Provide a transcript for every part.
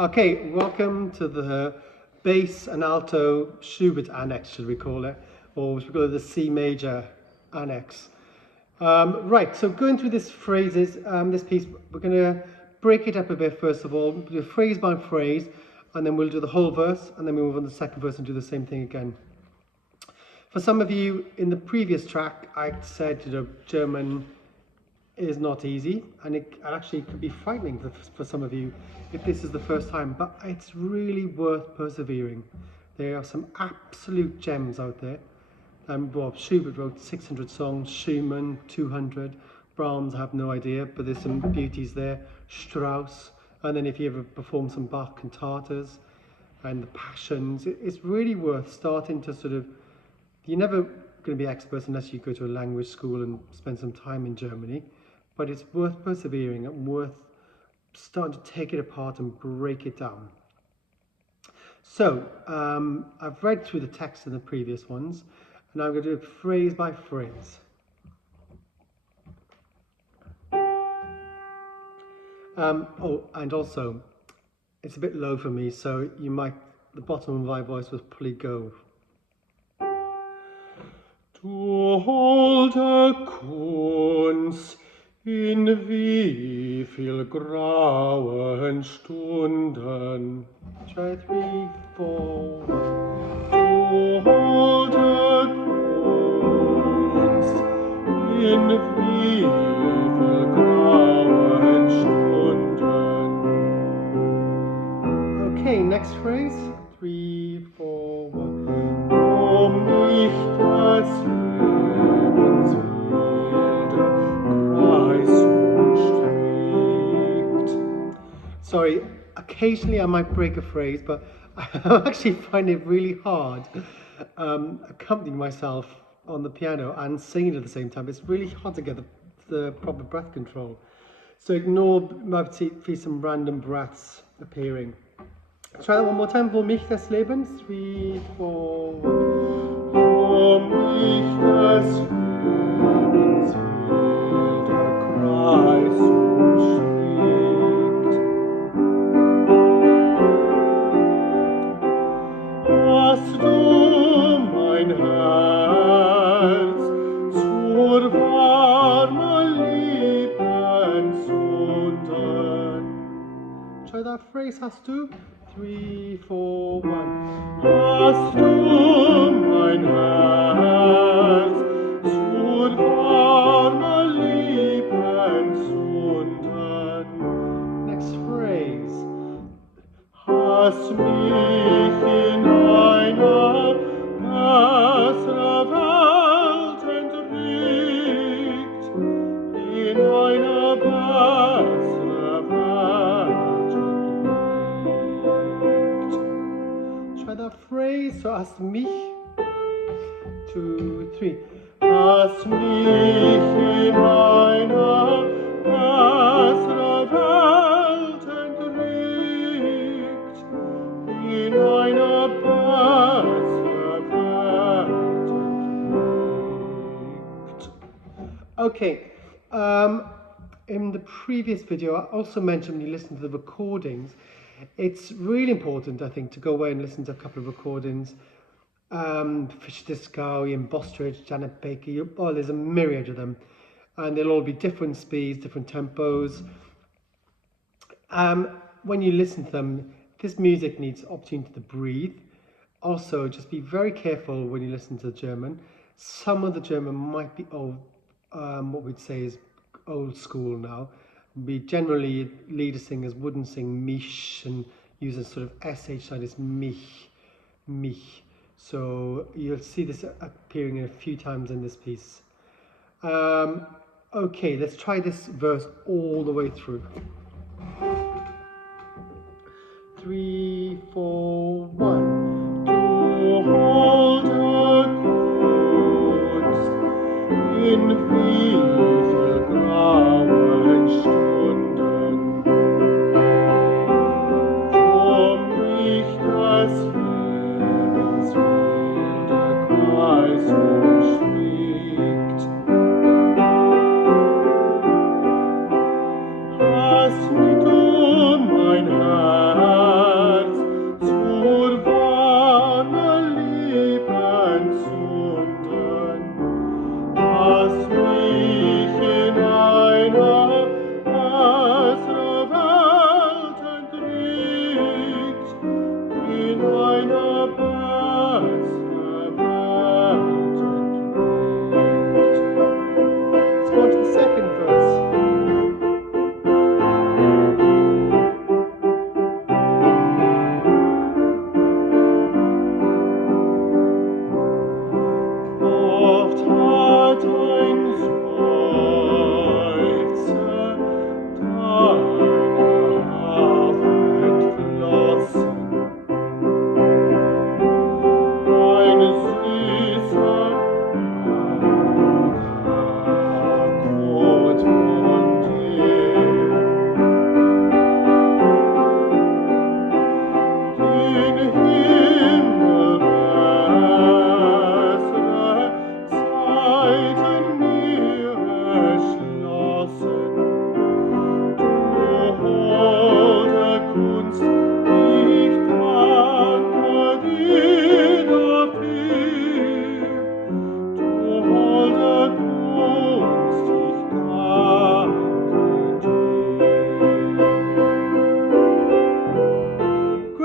Okay, welcome to the bass and alto Schubert annex, should we call it, or should we call it the C major annex. Right, so going through this phrases, this piece, we're going to break it up a bit first of all, do phrase by phrase, and then we'll do the whole verse, and then we'll move on to the second verse and do the same thing again. For some of you, in the previous track, I said, German is not easy, and it actually could be frightening for some of you if this is the first time, but it's really worth persevering. There are some absolute gems out there. Schubert wrote 600 songs, Schumann 200, Brahms, I have no idea, but there's some beauties there, Strauss, and then if you ever perform some Bach cantatas and the Passions, it's really worth starting to you're never going to be experts unless you go to a language school and spend some time in Germany, but it's worth persevering and worth starting to take it apart and break it down. So I've read through the text in the previous ones, and I'm going to do it phrase by phrase. And also, it's a bit low for me, so the bottom of my voice will probably go. Du holde Kunst, in wie viel grauen Stunden. Try 3, 4, 1. Du holde Kunst, in wie viel grauen Stunden. Okay, next phrase. 3, 4, 1. Mich das Lebens wilde Kreis umstrickt. Sorry, occasionally I might break a phrase, but I actually find it really hard accompanying myself on the piano and singing at the same time. It's really hard to get the proper breath control. So ignore, might see some random breaths appearing. Try that one more time. Für mich das Lebens. 3, 4, 1. Für mich das Lebens wilder Kreis umstrickt. Hast du mein Herz zur warmen Liebensunden? Try that phrase, hast du? 3, 4, 1. Hast du mein Herz zur warmen Liebensunden? Next phrase. Hast mich in einer besseren Welt entrückt, in einer besseren Welt entrückt. Try that phrase. So hast mich. 2, 3. Hast mich in einer besseren Welt entrückt, in einer besseren Welt entrückt. Okay. In the previous video, I also mentioned when you listen to the recordings, it's really important, I think, to go away and listen to a couple of recordings. Fisher Disco, Ian Bostridge, Janet Baker, there's a myriad of them. And they'll all be different speeds, different tempos. When you listen to them, this music needs opportunity to breathe. Also, just be very careful when you listen to German. Some of the German might be old, what we'd say is old school now. We generally, leader singers wouldn't sing mich and use a sort of SH sound as mich, mich. So you'll see this appearing a few times in this piece. Okay, let's try this verse all the way through. 3, 4, 1. Du holde Kunst, in wie viel grauen Stunden, für mich das Lebens wilde Kreis umstrickt. Hast du mein Herz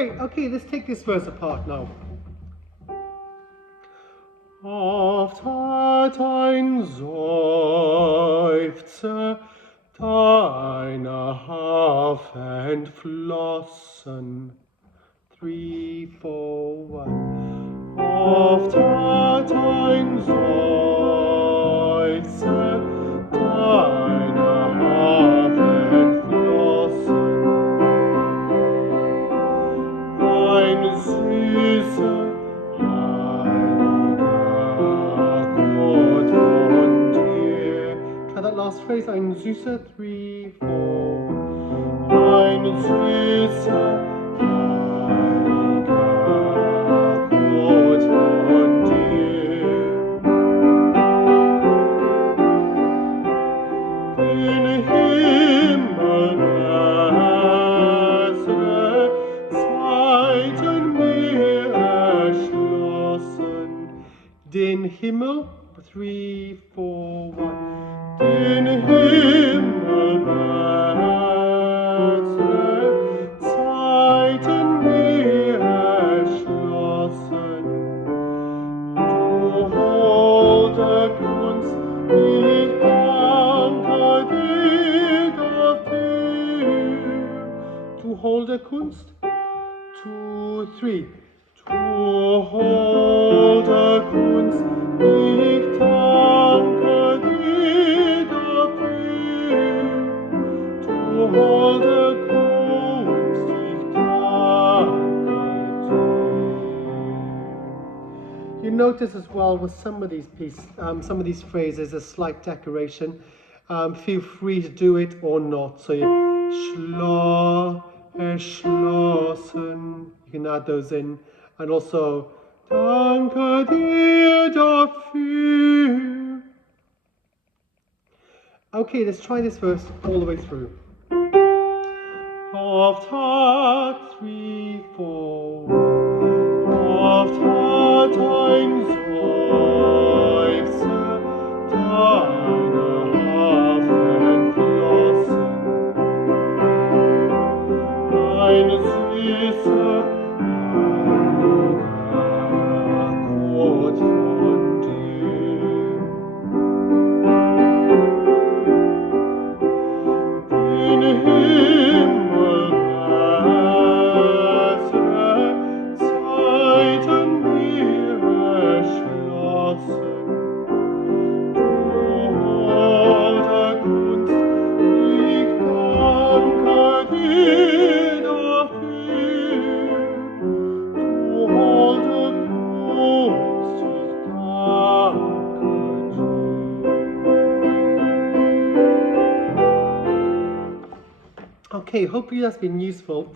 great. Okay, let's take this verse apart now. Oft hat ein Seufzer deiner Harfe entflossen. 3, 4, 1. Oft hat ein Seufzer deiner Harfe entflossen. Ein süßer, heiliger Gott von dir. Try that last phrase. Ein süßer, 3, 4. Ein süßer, heiliger Gott von dir. Den Himmel bessere Zeiten mir erschlossen. Den Himmel, 3, 4, 1. Den Himmel bessere Zeiten mir erschlossen. Du holde Kunst, ich danke dir dafür. Du holde Kunst, 2, 3. Du holde Kunst, ich danke dir dafür. Du holde Kunst, ich danke dir. You notice as well with some of these phrases, a slight decoration. Feel free to do it or not. So you erschlossen. You can add those in, and also danke dir dafür. Okay, let's try this verse all the way through. Oft hat 3, 4. Oft hat ein Seufzer deiner Harfe entflossen. Ein süßer, heiliger Gott von dir. Den Himmel bessere Zeiten mir erschlossen. Du holde Kunst, ich danke dir dafür. Du holde Kunst, ich danke dir. Okay, hopefully that's been useful.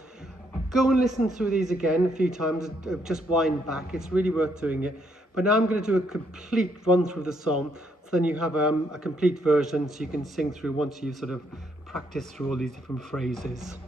Go and listen through these again a few times, just wind back. It's really worth doing it. But now I'm going to do a complete run through the song, so then you have a complete version so you can sing through once you've sort of practiced through all these different phrases.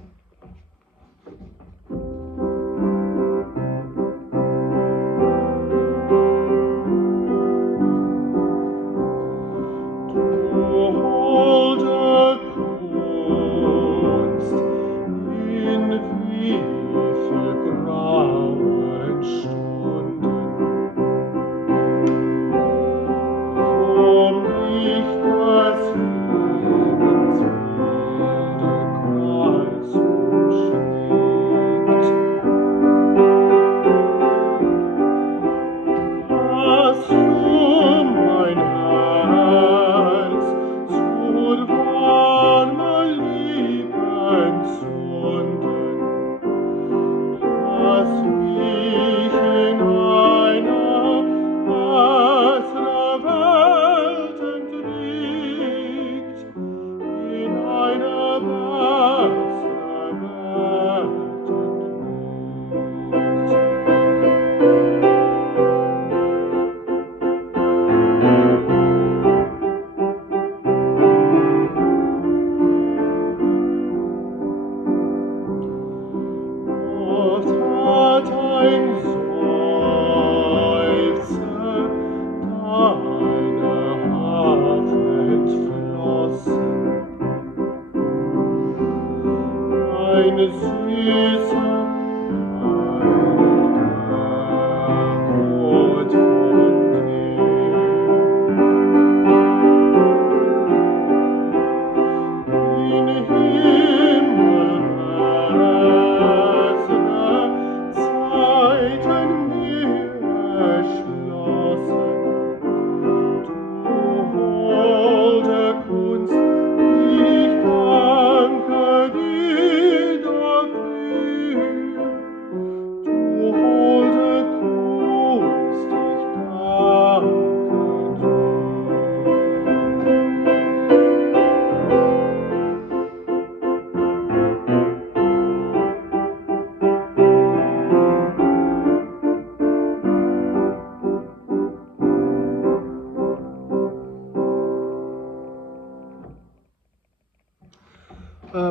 Eine süße,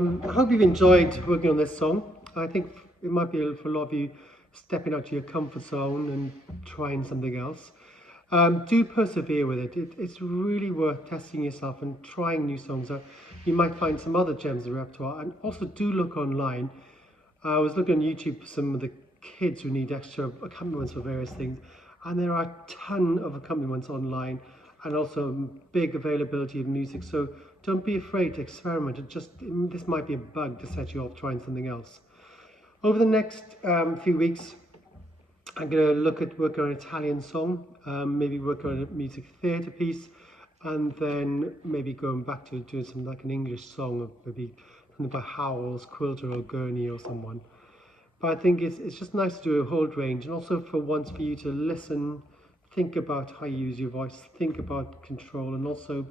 I hope you've enjoyed working on this song. I think it might be for a lot of you stepping out to your comfort zone and trying something else. Do persevere with it. It's really worth testing yourself and trying new songs out. You might find some other gems in the repertoire, and also do look online. I was looking on YouTube for some of the kids who need extra accompaniments for various things, and there are a ton of accompaniments online, and also big availability of music. So don't be afraid to experiment. This might be a bug to set you off trying something else. Over the next few weeks, I'm going to look at working on an Italian song, maybe work on a music theatre piece, and then maybe going back to doing something like an English song, of maybe something by Howells, Quilter or Gurney or someone. But I think it's just nice to do a whole range, and also for once for you to listen, think about how you use your voice, think about control, and also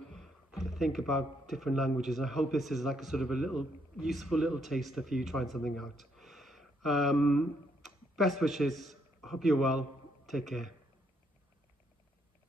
think about different languages. I hope this is like a sort of a little useful little taster for you trying something out. Best wishes. Hope you're well. Take care.